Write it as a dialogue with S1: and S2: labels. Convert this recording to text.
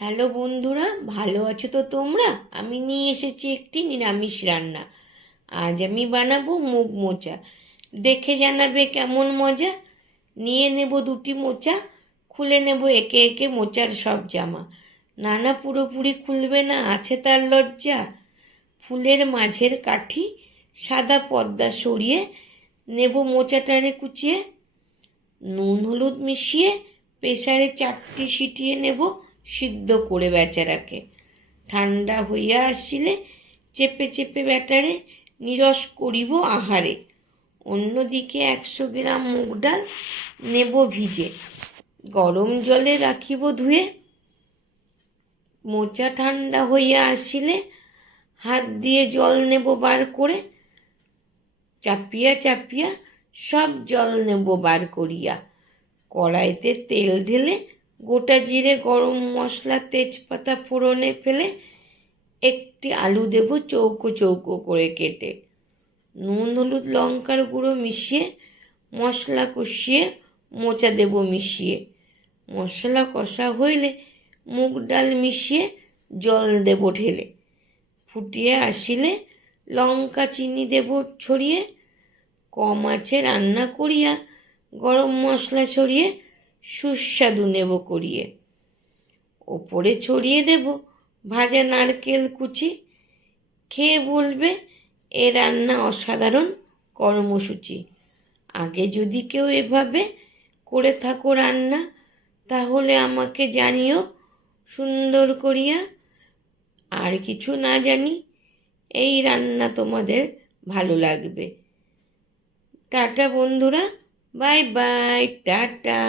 S1: Hello বন্ধুরা, ভালো আছো তো তোমরা? আমি নিয়ে এসেছি একটি নিরামিষ রান্না। আজ আমি বানাবো মুগ মোচা। দেখে জানাবে কেমন মজা? নিয়ে নেব দুটি মোচা, খুলে নেব একে একে মোচার সব জামা। নানা পুরোপুরি খুলবে না, আছে তার লজ্জা। ফুলের মাঝের কাঠি, সাদা পদ্মা সরিয়ে নেব মোচাটারে কুচিয়ে। নুন হলুদ মিশিয়ে প্রেসারে চারটি সিটিয়ে নেব। সিদ্ধ করে বেচারাকে। ঠান্ডা হইয়া আসিলে চেপে চেপে ব্যাটারে নিরস করিব আহারে। অন্যদিকে একশো গ্রাম মুগ ডাল নেব ভিজে। গরম জলে রাখিব ধুয়ে। মোচা ঠান্ডা হইয়া আসিলে হাত দিয়ে জল নেব বার করে। চাপিয়া চাপিয়া সব জল নেব বার করিয়া। কড়াইতে তেল ঢেলে গোটা জিরে, গরম মশলা, তেজপাতা ফোড়নে ফেলে একটি আলু দেব চৌকো চৌকো করে কেটে। নুন, হলুদ, লঙ্কার গুঁড়ো মিশিয়ে মশলা কষিয়ে মোচা দেব মিশিয়ে। মশলা কষা হইলে মুগ ডাল মিশিয়ে জল দেব ঢেলে। ফুটিয়ে আসিলে লঙ্কা চিনি দেব ছড়িয়ে। কম আছে রান্না করিয়া গরম মশলা ছড়িয়ে সুস্বাদু নেব করিয়ে। ওপরে ছড়িয়ে দেব ভাজা নারকেল কুচি। খেয়ে বলবে, এ রান্না অসাধারণ কর্মসূচি। আগে যদি কেউ এভাবে করে থাকো রান্না, তাহলে আমাকে জানিও সুন্দর করিয়া। আর কিছু না জানি, এই রান্না তোমাদের ভালো লাগবে। টাটা বন্ধুরা, বাই বাই, টাটা।